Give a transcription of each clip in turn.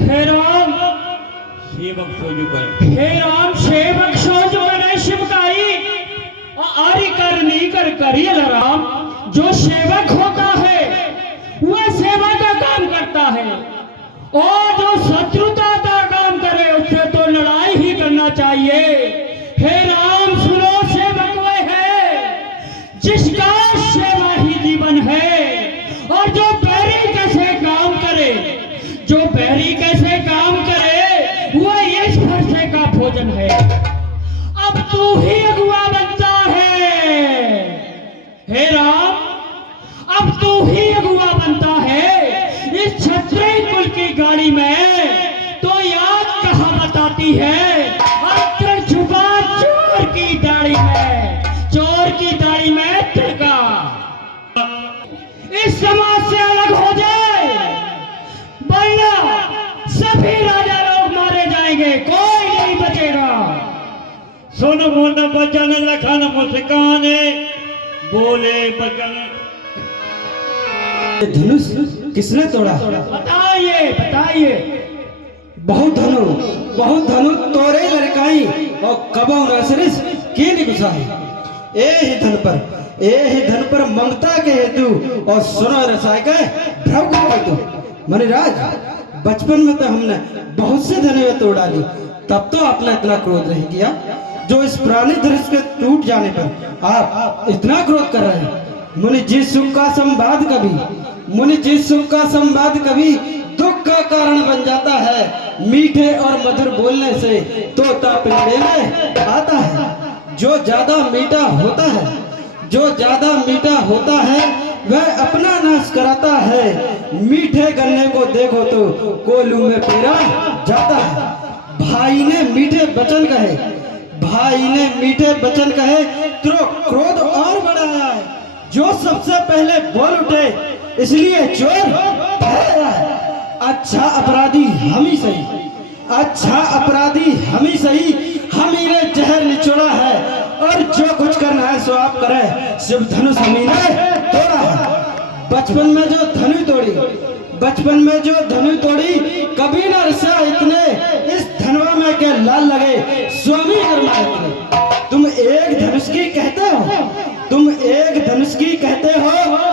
हे राम सेवक सोजू करे। हे राम सेवक सोजू करे शिवकारी आरी करनी कर करिए राम। जो सेवक होता है वह सेवा का काम करता है और जो शत्रुता का काम करे उससे तो लड़ाई ही करना चाहिए। हे राम सुनो सेवक वह है जिसका सेवा ही जीवन है और जो बैरी कैसे काम करे, जो बैरी कैसे काम करे वह इस फरसे का भोजन है। अब तू ही अगुआ बनता है हे राम, अब तू ही अगुआ बनता है इस क्षत्रिय कुल की गाड़ी में। तो याद कहावत आती है अंतर छुपा चोर की दाढ़ी में, चोर की दाढ़ी में तिलका। इस समाज से अलग हो जाए वरना सभी राजा लोग मारे जाएंगे, कोई नहीं बचेगा। सुन मुन बचन लखन मुस्काने बोले बचन। धनुष किसने तोड़ा? बताइए बताइए। बहुत धनु तोरे लड़काई और कबो नसरिस के निगुसाई। ए ही धन पर ममता के हेतु और सुनो रसाय के भ्रव के हेतु। मणिराज बचपन में तो हमने बहुत से धनुएं तोड़ डाली, तब तो आपने इतना क्रोध नहीं किया। जो इस पुराने धनुष के टूट जाने पर आप इतना क्रोध कर रहे हैं। मुनि जिस सुख का संवाद कभी दुख का कारण बन जाता है, मीठे और मधुर बोलने से तोता पिंजरे में आता है। जो ज्यादा मीठा होता है वह अपना नाश कराता है। मीठे गन्ने को देखो तो कोल्हू में पेरा जाता है। भाई ने मीठे वचन कहे तो क्रोध और बढ़ाया है। जो सबसे पहले बोल उठे इसलिए चोर ठहरा है। अच्छा अपराधी हम ही सही, हम ही ने जहर निचोड़ा है और जो कुछ करना है सो आप करें। शिव धनुष हम ही ने तोड़ा है। बचपन में जो धनु तोड़ी कभी न रसा इतने, इस धनवा में के लाल लगे स्वामी कर्मा इतने। तुम एक धनुष की कहते हो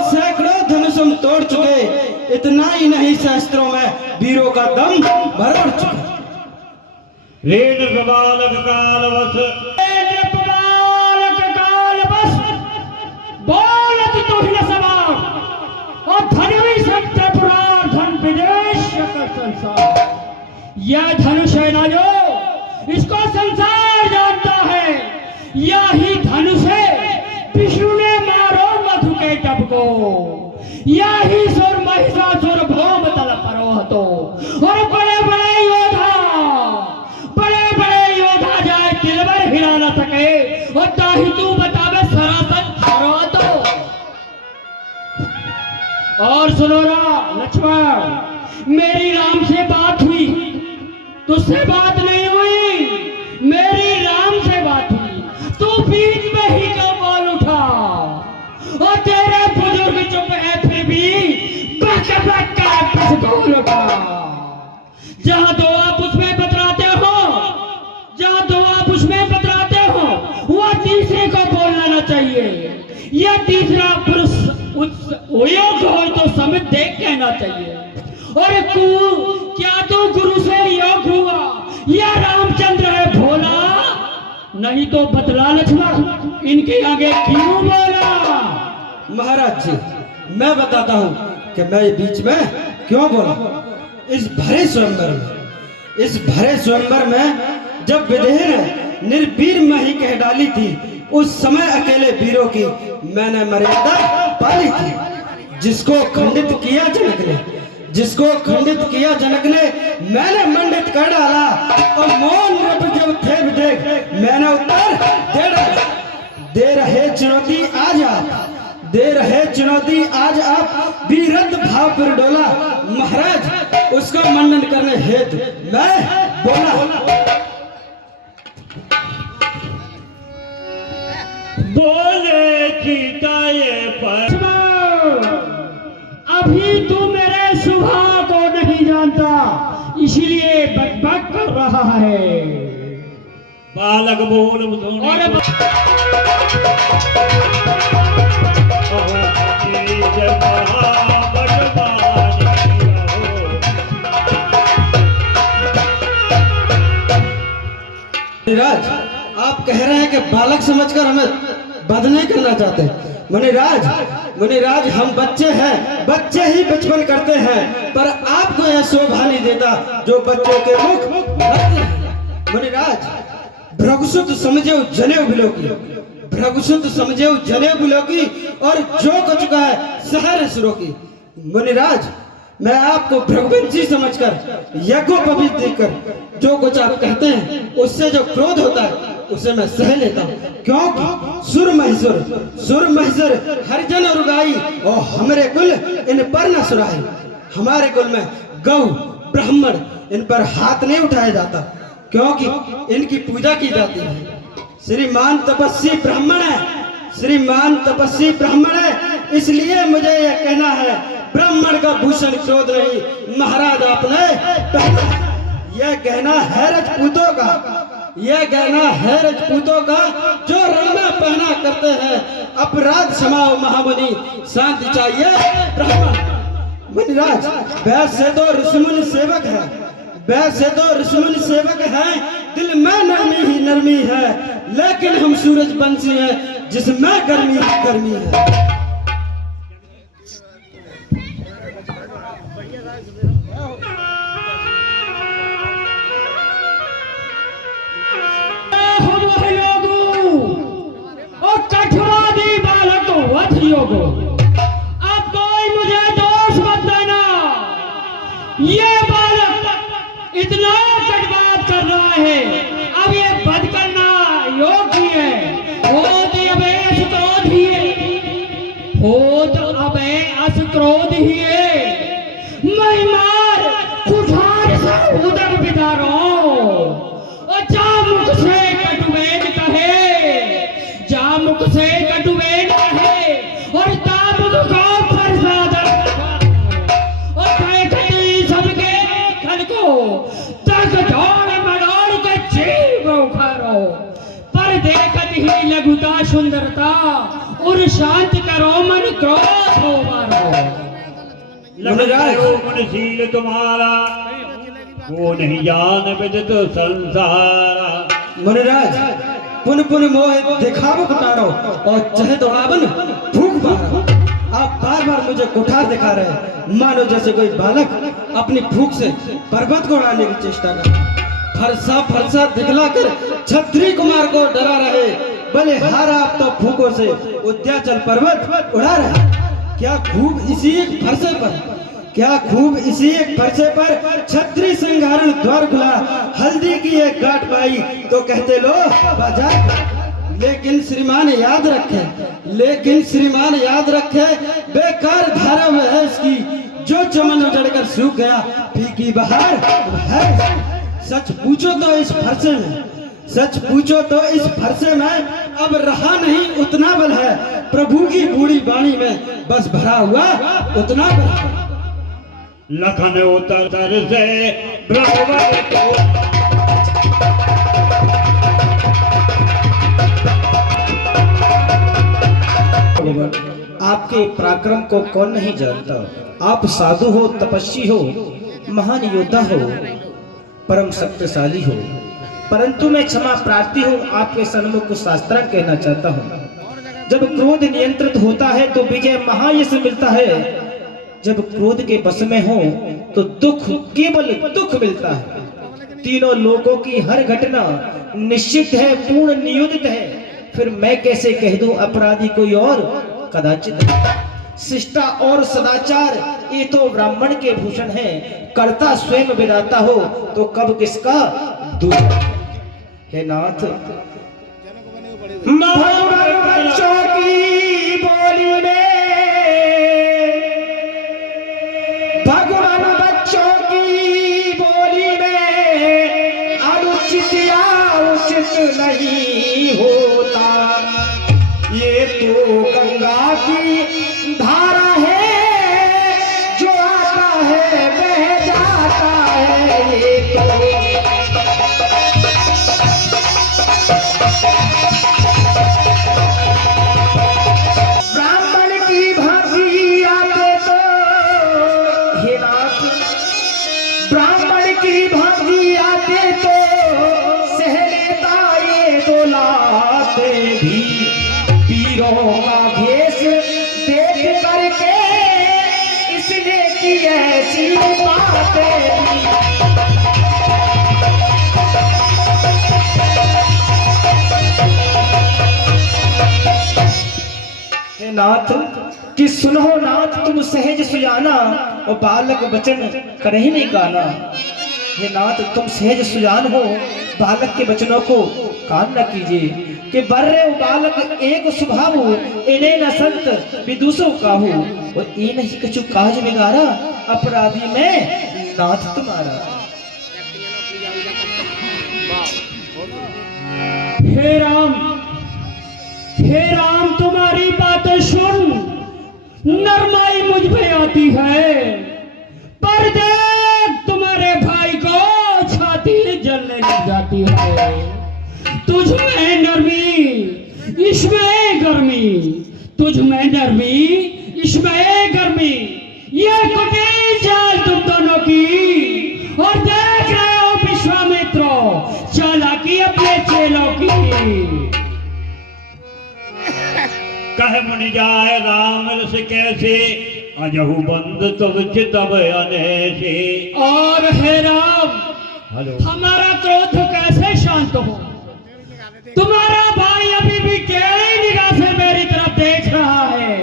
सैकड़ों धनुष हम तोड़ चुके। इतना ही नहीं शास्त्रों में वीरों का दम मरोड़ चुके। रेण बालक काल बस बोलत तो ही सवार और धनुष सत्य पुराण धन विदेश कर संसार। यह धनुष है ना जो इसको संसार जानता है, यही धनुष है विष्णु ने मारो मधु के टप को। यही सुर महिषासुर भौम तल परो तो। और बड़े बड़े योद्धा जाए दिलबर हिला न सके और ताही तू बतावे सरासर छोड़ो तो। और सुनो लक्ष्मण, मेरी राम से बात हुई, तुझसे बात नहीं हुई। मेरी राम से बात हुई, तू बीच में ही क्यों बोल उठा? और तेरे बुजुर्ग चुप है फिर भी बोल उठा। जहां दो आप उसमें बतराते हो वह तीसरे को बोलना ना चाहिए। यह तीसरा पुरुष योग्य हो तो समित देख कहना चाहिए। और क्या तू गुरु से योग हुआ? यह रामचंद्र है भोला, नहीं तो बतला लक्ष्मण इनके आगे क्यों बोला? महाराज जी मैं बताता हूँ कि मैं बीच में क्यों बोला। इस भरे स्वयंवर में जब विदेह ने निर्वीर में ही कह डाली थी, उस समय अकेले वीरों की मैंने मर्यादा पाली थी। जिसको खंडित किया जनक ने मैंने मंडित कर डाला और मौन रूप जब थे देख मैंने उत्तर दे डाला। दे रहे चुनौती आज आप वीरत्व भाव पर डोला। महाराज उसको मंडन करने हेतु मैं बोला। बोले चिताए पर अभी तू मेरे स्वभाव को नहीं जानता। इसीलिए बकबक कर रहा है। बालक बोल सोने और को। तेज महाबलवान मुनिराज, आप कह रहे हैं कि बालक समझकर हमें बंद नहीं करना चाहते। मुनिराज, मुनिराज, हम बच्चे हैं, बच्चे ही बचपन करते हैं, पर आपको यह शोभा नहीं देता जो बच्चों के मुख भरते हैं। मुनिराज, भ्रगुसुत समझे जनेऊ बिलोकी, भ्रगुसुत समझे जनेऊ बिलोकी, और जो कुछ का है सहर सुरो की। मुनिराज, मैं आपको भ्रगुवंशी समझकर यज्ञोपवीत देखकर जो कुछ आप कहते हैं उससे जो क्रोध होता है उसे मैं सह लेता हूँ, क्योंकि सुर महिसुर हरिजन और गाई और हमारे कुल इन पर न सुराही। हमारे कुल में गौ ब्राह्मण इन पर हाथ नहीं उठाया जाता, क्योंकि इनकी पूजा की जाती है। श्रीमान तपस्वी ब्राह्मण है, श्रीमान तपस्वी ब्राह्मण है, इसलिए मुझे यह कहना है ब्राह्मण का भूषण क्रोध नहीं महाराज आपने पहना। यह कहना है रजपूतों का, यह कहना है रजपूतों का जो रण में पहना करते हैं। अपराध क्षमाओ महामुनि, शांति चाहिए ब्राह्मण। मुनिराज, वैसे से तो ऋषिमुनि सेवक है, वैसे से तो ऋषिमुनि सेवक है, दिल में नरमी ही नरमी है, लेकिन हम सूरज वंशी हैं जिसमें गर्मी ही गर्मी है। कठवादी बालक वध योगो, अब कोई मुझे दोष मत देना। ये बालक इतना कटबात कर रहा है, अब ये वध करना योग्य है। होत अबे अस क्रोध ही मैं मार कुठार से उदर बिदारो और जामुक से कटुबेन कहे, जामुक से कटुबेन कहे और तामुक को फरसादर और कहे सबके खल को तक जोड़ मरोड़ के जीव उखारो, पर देखत ही लघुता सुंदरता और शांत करो मन क्रोध हो मारो। मनशील तुम्हारा वो नहीं जान विदित संसारा। मुनिराज, पुन पुन मोहित दिखावो कुटारो और चहे दौड़ावन भूख मारो। आप बार बार मुझे कुठार दिखा रहे हैं, मानो जैसे कोई बालक अपनी भूख से पर्वत को उड़ाने की चेष्टा करे। फरसा फरसा दिखलाकर छत्री कुमार को डरा रहे, भले हारा आप तो भूखों से उद्याचल पर्वत उड़ा रहे। क्या खूब इसी एक फरसे पर, क्या खूब इसी एक फरसे पर छत्री संघारण द्वार खुला, हल्दी की एक गांठ पाई तो कहते लो बाजार। लेकिन श्रीमान याद रखे, लेकिन श्रीमान याद रखे, बेकार धारा में है इसकी, जो चमन उजड़कर सूख गया फीकी बहार है। सच पूछो तो इस फरसे में, सच पूछो तो इस फरसे में अब रहा नहीं उतना बल है, प्रभु की बूढ़ी वाणी में बस भरा हुआ उतना बल है। लखन उतर से ब्रह्मवर को आपके पराक्रम को कौन नहीं जानता। आप साधु हो, तपस्वी हो, महान योद्धा हो, परम शक्तिशाली हो, परंतु मैं क्षमा प्रार्थी हूँ आपके सन्मुख कुछ शास्त्र कहना चाहता हूँ। जब क्रोध नियंत्रित होता है तो विजय महायश मिलता है, जब क्रोध के बस में हो तो दुख, केवल दुख मिलता है। तीनों लोगों की हर घटना निश्चित है, पूर्ण नियोजित है, फिर मैं कैसे कह दूं अपराधी कोई और कदाचित। शिष्टा और सदाचार ये तो ब्राह्मण के भूषण है, कर्ता स्वयं विधाता हो तो कब किसका दूर। हे नाथ, बच्चों की बोली में, भगवान बच्चों की बोली में अनुचित या उचित नहीं होता। ये तो गंगा की धारा है, जो आता है बह जाता है। आते तो सह लेता ये दौलाते भी, पीरों का भेष देख करके इसने की ऐसी बातें भी। हे नाथ कि सुनो नाथ तुम सहज सुजाना, और बालक वचन करहि नहीं गाना। हे नाथ तुम सहज सुजान हो, बालक के वचनों को कान न कीजिए। कि बर्रे बालक एक स्वभाव, इन्हें न संत विदुषो काहू, और ये नहीं कछु काज बिगाड़ा, अपराधी में नाथ तुम्हारा। हे राम तुम्हारी बातें सुन नरमाई मुझ पे आती है, पर देख तुम्हारे भाई को छाती जलने लग जाती है। तुझ में नरमी इसमें गर्मी, तुझ में नरमी इसमें गर्मी, ये कुटिल चाल तुम दोनों की। और देख रहे हो विश्वामित्र चालाकी अपने चेलों की। कह मुनि जाय राम रस कैसे, अजहु बंद तुम चितब अनेसे। और हे राम हेलो हमारा क्रोध कैसे शांत हो? तुम्हारा भाई अभी भी टेढ़ी निगाह से मेरी तरफ देख रहा है।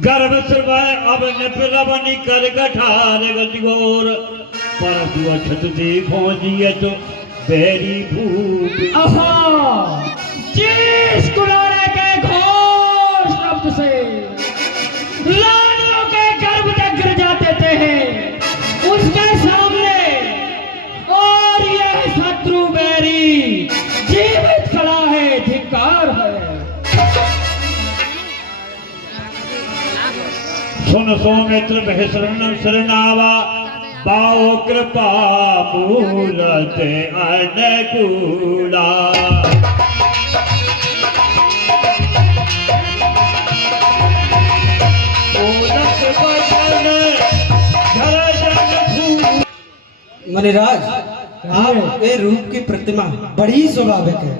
गर्भ सुबह अब निपलवनी कर गठार गतिगोर, परंतु अछत देखो जियत बेरी भूप। आहा जिस कुलारे के घोर शब्द से लानियों के गर्भ तक गिर जाते थे, उसके सामने और यह शत्रु बैरी जीवित खड़ा है, धिक्कार है। सुन सौमित्र भय शरण शरणावा, पाओ कृपा मूलत अनुकूला। मणिराज आप ये रूप की प्रतिमा बड़ी स्वाभाविक है।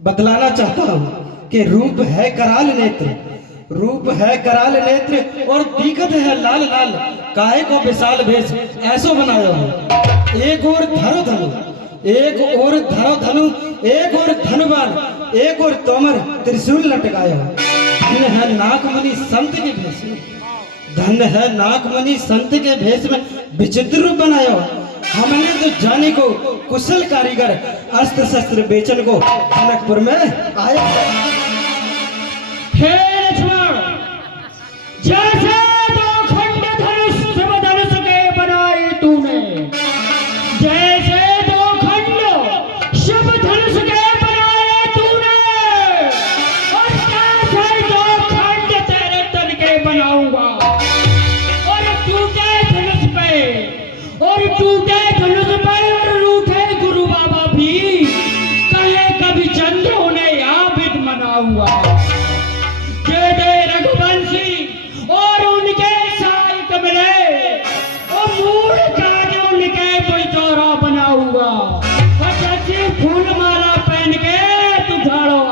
बतलाना चाहता हूँ कि रूप है कराल नेत्र, रूप है कराल नेत्र, और दिखत है लाल लाल, काहे को विशाल भेष ऐसो बनाया हो। एक और धरो धनु, एक और धरो धनु, एक और धनुबान, एक और तोमर त्रिशूल लटकाया। धन्य है नागमणि संत के भेष में, धन्य है नागमणि संत के भेष में विचित्र रूप बनाया हो। हमने तो जाने को कुशल कारीगर अस्त्र शस्त्र बेचन को जनकपुर में आया। हे लक्ष्मण जैसे दो खंड धनुष शिव धनुष के बनाए तूने, जैसे दो खंड शिव धनुष के बनाए तूने, और कैसे दो खंड तेरे तन के बनाऊंगा। और टूटे धनुष पे, और टूटे धनुष पे और रूठे गुरु बाबा भी कहे कभी चंद्र उन्हें आबिद मनाऊंगा। जय जय रघुवंशी और उनके साई कमले, और मूड काट उनके बुलचौरा बनाऊंगा। और जैसे फूल माला पहन के तू झाड़ो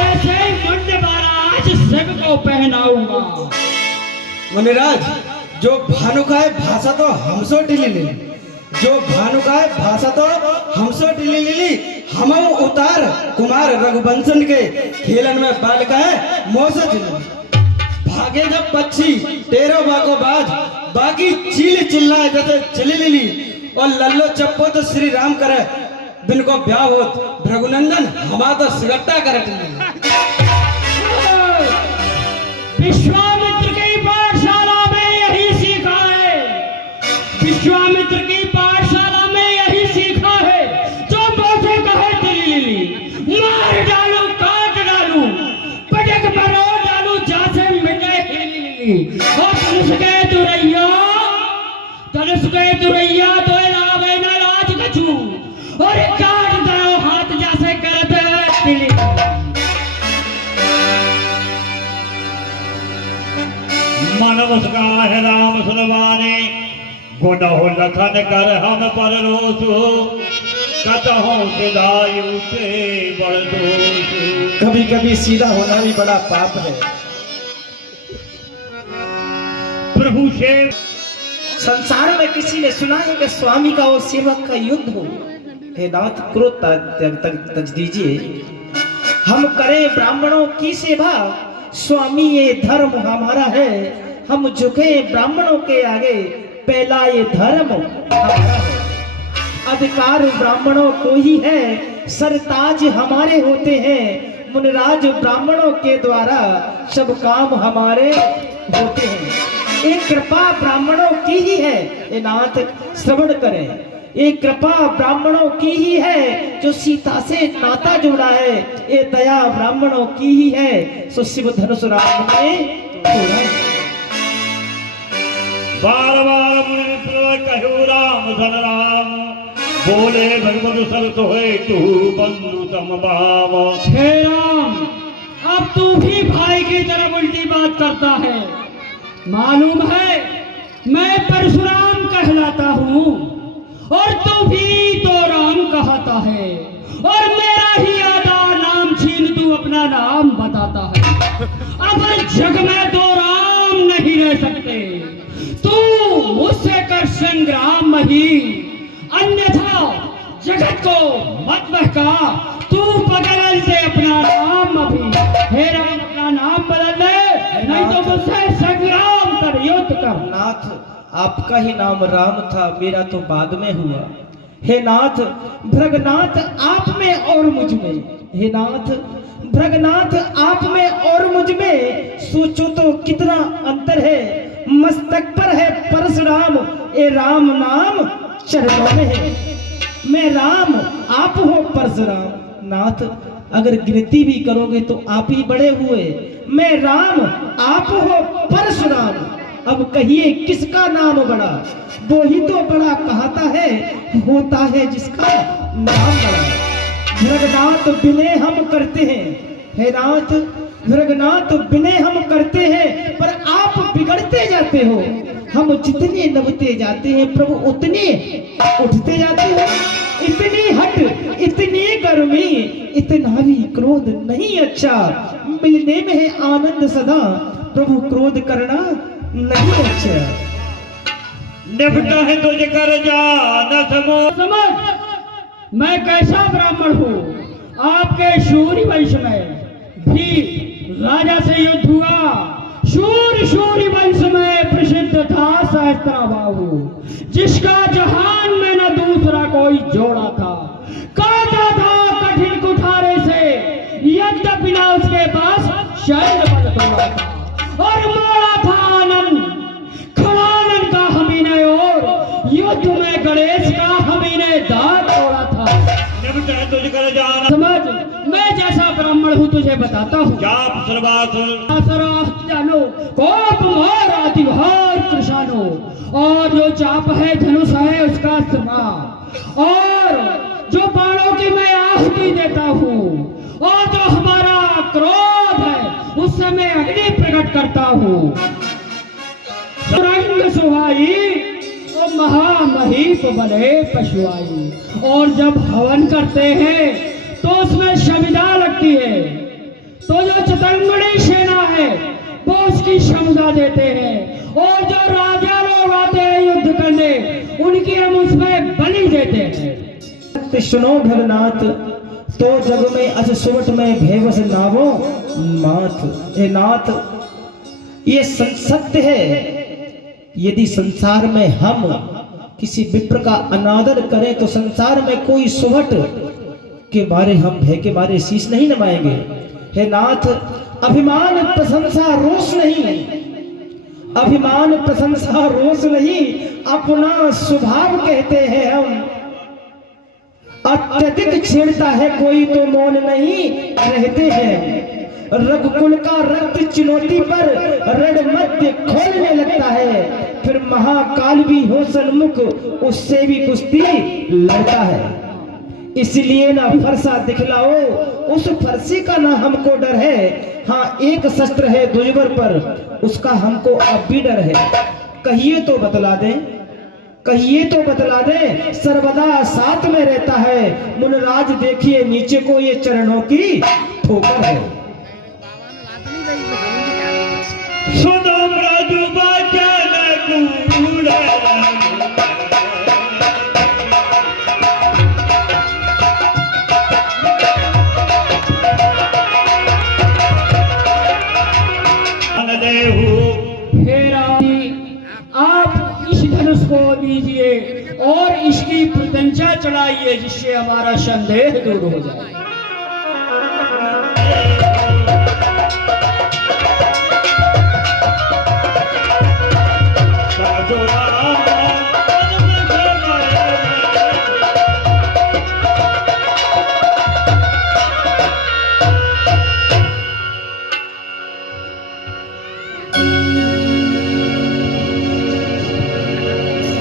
ऐसे ही मुंड माला आज सबको पहनाऊंगा। मुनिराज जो भानुकाय भाषा तो हमसो ढीली ली, जो भानुकाय भाषा तो हमसो ढीली ली, हम उतार कुमार रघुवंशन के खेलन में बालिकाएं मोसे ढीली। भागे जब पक्षी तेरो बाको बाज, बाकी चील चिल्लाए जैसे चिली ली, और लल्लो चप्पो तो श्री राम करे बिन को ब्याह होत, भृगुनंदन हमा तो सिगट्टा करे। विश्वामित्र की पाठशाला में यही सीखा है, विश्वामित्र की पाठशाला में यही सीखा है। जो बोसे कहे दिल्ली मार डालू, काट डालू, पटक बनो डालू, जैसे मिटे हिली। और धनुष के दुरैया तो लावे न लाज कछु, और काट दो हाथ जैसे करते दिल्ली। मन मुस्का है राम सुनवाने, गुनहो लखन कर हम पर रोसु कतहों सिधायु से बड़ दोष। कभी कभी सीधा होना भी बड़ा पाप है। प्रभु से संसार में किसी ने सुना है कि स्वामी का और सेवक का युद्ध हो? हे नाथ क्रोध तज दीजिए, हम करें ब्राह्मणों की सेवा, स्वामी ये धर्म हमारा है, हम झुके ब्राह्मणों के आगे, पहला ये धर्म हमारा है। अधिकार ब्राह्मणों को ही है, सरताज हमारे होते हैं, मुनिराज ब्राह्मणों के द्वारा सब काम हमारे होते हैं। एक कृपा ब्राह्मणों की ही है, ये नाथ श्रवण करें। एक कृपा ब्राह्मणों की ही है, जो सीता से नाता जोड़ा है, ये दया ब्राह्मणों की ही है, सो शिव धनुष राम ने तोड़ा है। बार बार कहो राम सन राम, बोले भगवत सर सोए तू बंधु तम भाव। हे राम, अब तू भी भाई की तरफ उल्टी बात करता है। मालूम है मैं परशुराम कहलाता हूँ और तू भी तो राम कहता है, और मेरा ही आधा नाम छीन तू अपना नाम बताता है। अब जग में दो राम नहीं रह सकते, तू मुझसे कर संग्राम ही, अन्यथा जगत को मत बहका। तू बदल दे अपना नाम अभी। हे राम, अपना नाम बदल दे, नहीं तो मुझसे संग्राम कर, युद्ध कर। नाथ, आपका ही नाम राम था, मेरा तो बाद में हुआ। हे नाथ, भृगनाथ आप में और मुझ में, हे नाथ भृगनाथ आप में और मुझ में, सोचो तो कितना अंतर है। मस्तक पर है परशुराम, ए राम नाम चरणों में है। मैं राम, आप हो परशुराम। नाथ, अगर गिनती भी करोगे तो आप ही बड़े हुए। मैं राम, आप हो परशुराम। अब कहिए किसका नाम बड़ा? वो ही तो बड़ा कहता है, होता है जिसका नाम बड़ा। भृगनाथ विनय हम करते हैं, हे नाथ भृगनाथ विनय हम करते हैं, पर आप बिगड़ते जाते हो। हम जितने नबते जाते हैं प्रभु उतने उठते जाते हो। इतनी हट, इतनी गर्मी, इतना भी क्रोध नहीं अच्छा। मिलने में है आनंद सदा, प्रभु क्रोध करना नहीं अच्छा। निपटा है तुझ कर जान समो। समझ मैं कैसा ब्राह्मण हूँ। आपके शूरी वंश में भी राजा से युद्ध हुआ। शूरी वंश में प्रसिद्ध था सहस्त्रबाहु, जिसका जहान में न दूसरा कोई जोड़ा था। काटा था कठिन कुठारे से, यद्यपि ना उसके पास शैल बल तोड़ा था, और मोड़ा था आनंद खड़ानन का हमी ने, और युद्ध में गणेश का हमी ने दांत तोड़ा था। निपटा है तुझ कर जान। समझ मैं जैसा ब्राह्मण हूँ तुझे बताता हूँ। जाप सर्वास जानो, कोप मोर अतिभार कृषानो, और जो चाप है धनुष है उसका समा, और जो बाणों की मैं आहुति देता हूँ, और जो हमारा क्रोध है उससे मैं अग्नि प्रकट करता हूँ। रंग सुहाई और महामहीप बने पशुआई, और जब हवन करते हैं तो उसमें शमिदा लगती है, तो जो चतुर्मुखी सेना है वो उसकी शमिदा देते हैं, और जो राजा लोग आते हैं युद्ध करने उनकी हम उसमें बलि देते हैं। सुनो भगनाथ, तो जग में अस सुवट में भेवस नावो माथ। हे नाथ, ये सत्य है। यदि संसार में हम किसी विप्र का अनादर करें तो संसार में कोई सुवट के मारे हम भय के मारे शीश नहीं नवाएंगे। हे नाथ, अभिमान प्रशंसा रोष नहीं, अभिमान प्रशंसा रोष नहीं, अपना स्वभाव कहते हैं हम। अत्यधिक छेड़ता है कोई तो मौन नहीं रहते हैं। रघुकुल का रक्त चुनौती पर रण मध्य खोलने लगता है, फिर महाकाल भी हो सन्मुख उससे भी कुश्ती लड़ता है। इसलिए ना फरसा दिखलाओ, उस फरसे का ना हमको डर है। हाँ, एक शस्त्र है दुर्जर पर, उसका हमको अब भी डर है। कहिए तो बतला दें। कहिए तो बतला दे, सर्वदा साथ में रहता है। मुनराज देखिए नीचे को ये चरणों की ठोकर है। सुनो मृदु वचन गूढ़, मन देहु हे राम, आप इस धनुष को दीजिए और इसकी प्रत्यंचा चढ़ाइए, जिससे हमारा संदेह दूर हो जाए।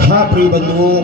हाँ प्रिय बंधुओं,